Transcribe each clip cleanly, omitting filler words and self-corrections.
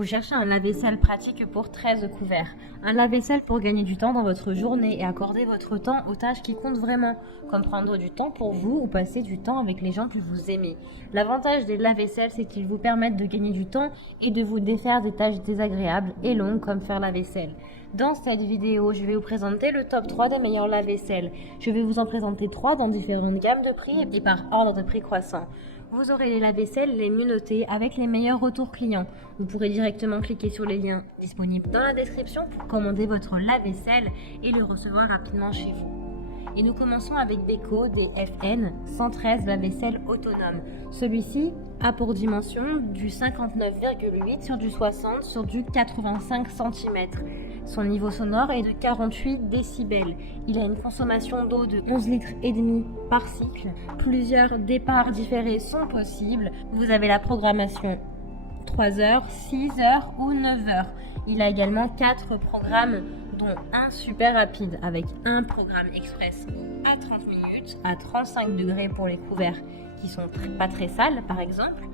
Vous cherchez un lave-vaisselle pratique pour 13 couverts. Un lave-vaisselle pour gagner du temps dans votre journée et accorder votre temps aux tâches qui comptent vraiment, comme prendre du temps pour vous ou passer du temps avec les gens que vous aimez. L'avantage des lave-vaisselles, c'est qu'ils vous permettent de gagner du temps et de vous défaire des tâches désagréables et longues comme faire la vaisselle. Dans cette vidéo, je vais vous présenter le top 3 des meilleurs lave-vaisselle. Je vais vous en présenter 3 dans différentes gammes de prix et par ordre de prix croissant. Vous aurez les lave-vaisselle les mieux notés avec les meilleurs retours clients. Vous pourrez directement cliquer sur les liens disponibles dans la description pour commander votre lave-vaisselle et le recevoir rapidement chez vous. Et nous commençons avec Beko DFN 113 lave-vaisselle autonome. Celui-ci a pour dimension du 59,8 sur du 60 sur du 85 cm. Son niveau sonore est de 48 décibels. Il a une consommation d'eau de 11,5 litres par cycle. Plusieurs départs différés sont possibles. Vous avez la programmation 3 heures, 6 heures ou 9 heures. Il a également 4 programmes dont un super rapide avec un programme express à 30 minutes, à 35 degrés pour les couverts qui sont pas très sales par exemple.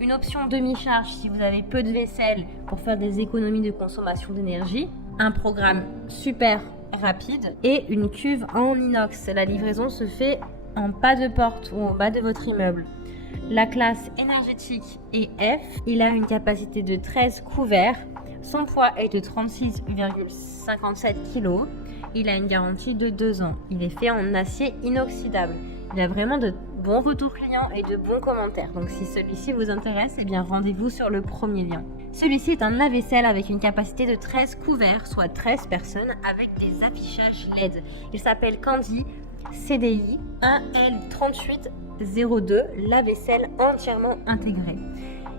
Une option demi-charge si vous avez peu de vaisselle pour faire des économies de consommation d'énergie. Un programme super rapide et une cuve en inox. La livraison se fait en pas de porte ou au bas de votre immeuble. La classe énergétique est F. Il a une capacité de 13 couverts. Son poids est de 36,57 kg. Il a une garantie de 2 ans. Il est fait en acier inoxydable. Il a vraiment de bons retours clients et de bons commentaires. Donc si celui-ci vous intéresse, eh bien rendez-vous sur le premier lien. Celui-ci est un lave-vaisselle avec une capacité de 13 couverts, soit 13 personnes avec des affichages LED. Il s'appelle Candy CDI AL3802, lave-vaisselle entièrement intégré.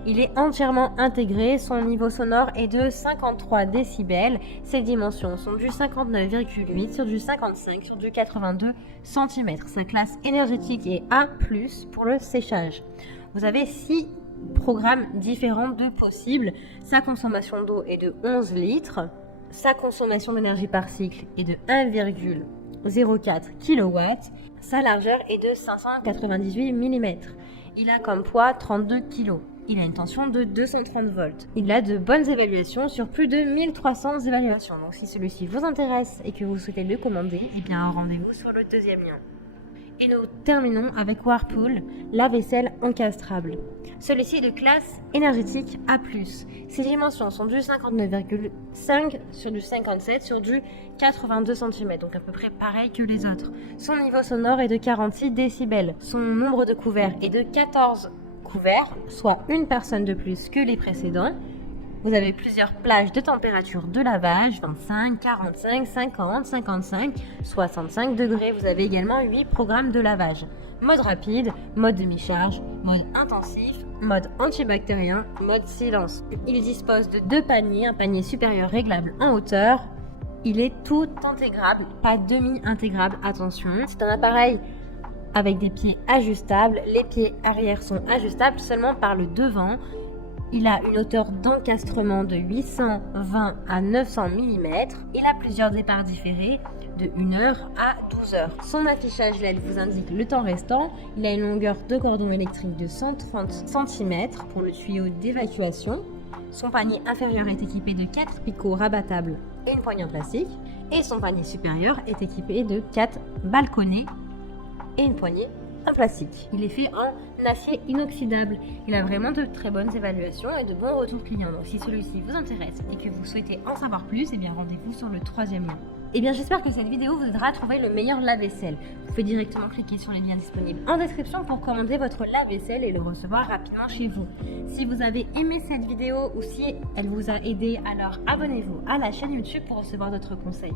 Il est entièrement intégré, son niveau sonore est de 53 décibels, ses dimensions sont du 59,8 sur du 55 sur du 82 cm. Sa classe énergétique est A+, pour le séchage. Vous avez 6 programmes différents de possibles. Sa consommation d'eau est de 11 litres. Sa consommation d'énergie par cycle est de 1,04 kW. Sa largeur est de 598 mm. Il a comme poids 32 kg. Il a une tension de 230 volts. Il a de bonnes évaluations sur plus de 1300 évaluations. Donc si celui-ci vous intéresse et que vous souhaitez le commander, eh bien rendez-vous sur le deuxième lien. Et nous terminons avec Whirlpool, lave-vaisselle encastrable. Celui-ci est de classe énergétique A+. Ses dimensions sont du 59,5 sur du 57 sur du 82 cm, donc à peu près pareil que les autres. Son niveau sonore est de 46 décibels. Son nombre de couverts est de 14 couverts, soit une personne de plus que les précédents. Vous avez plusieurs plages de température de lavage, 25, 45, 50, 55, 65 degrés. Vous avez également 8 programmes de lavage. Mode rapide, mode demi-charge, mode intensif, mode antibactérien, mode silence. Il dispose de 2 paniers, un panier supérieur réglable en hauteur. Il est tout intégrable, pas demi-intégrable, attention. C'est un appareil avec des pieds ajustables. Les pieds arrière sont ajustables seulement par le devant. Il a une hauteur d'encastrement de 820 à 900 mm. Il a plusieurs départs différés de 1 heure à 12 heures. Son affichage LED vous indique le temps restant. Il a une longueur de cordon électrique de 130 cm pour le tuyau d'évacuation. Son panier inférieur est équipé de 4 picots rabattables et une poignée en plastique. Et son panier supérieur est équipé de 4 balconnets et une poignée en plastique. Il est fait en acier inoxydable. Il a vraiment de très bonnes évaluations et de bons retours clients. Donc si celui-ci vous intéresse et que vous souhaitez en savoir plus, eh bien rendez-vous sur le troisième lien. Eh bien j'espère que cette vidéo vous aidera à trouver le meilleur lave-vaisselle. Vous pouvez directement cliquer sur les liens disponibles en description pour commander votre lave-vaisselle et le recevoir rapidement chez vous. Si vous avez aimé cette vidéo ou si elle vous a aidé, alors abonnez-vous à la chaîne YouTube pour recevoir d'autres conseils.